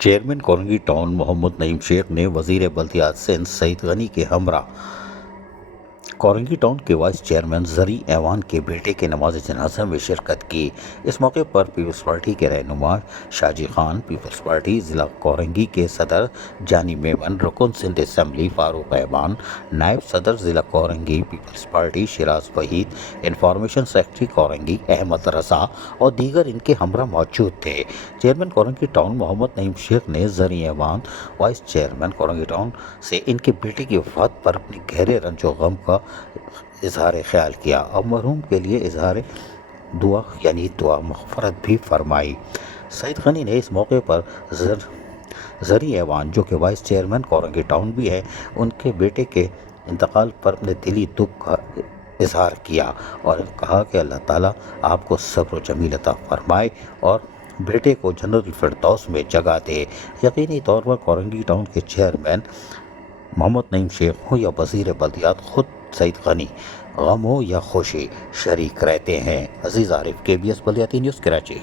Chairman Korangi town Muhammad Naeem Sheikh نے وزیر بلدیات سندھ سعید غنی کے ہمراہ کورنگی ٹاؤن کے وائس چیئرمین زرعی ایوان کے بیٹے کے نماز جنازہ میں شرکت کی۔ اس موقع پر پیپلز پارٹی کے رہنما شاجی خان، پیپلز پارٹی ضلع کورنگی کے صدر جانی میمن، رکن سندھ اسمبلی فاروق ایوان، نائب صدر ضلع Korangi people's party Shiraz Waheed, information secretary Korangi Ahmed Raza اور دیگر ان کے ہمراہ موجود تھے۔ چیئرمین کورنگی ٹاؤن محمد نعیم شیخ نے زرعی ایوان، وائس چیئرمین کورنگی ٹاؤن سے ان کے بیٹے کی وفات پر اپنے گہرے رنج و غم کا اظہار خیال کیا اور مرحوم کے لیے اظہار دعا مغفرت بھی فرمائی۔ سعید غنی نے اس موقع پر زرعی ایوان جو کہ وائس چیئرمین کورنگی ٹاؤن بھی ہے، ان کے بیٹے کے انتقال پر اپنے دلی دکھ کا اظہار کیا اور کہا کہ اللہ تعالیٰ آپ کو صبر و جمیل عطا فرمائے اور بیٹے کو جنت الفردوس میں جگہ دے۔ یقینی طور پر کورنگی ٹاؤن کے چیئرمین محمد نعیم شیخ ہوں یا وزیر بلدیات خود سعید غنی، غم ہو یا خوشی شریک رہتے ہیں۔ عزیز عارف، KBS بلدیاتی نیوز، کراچی۔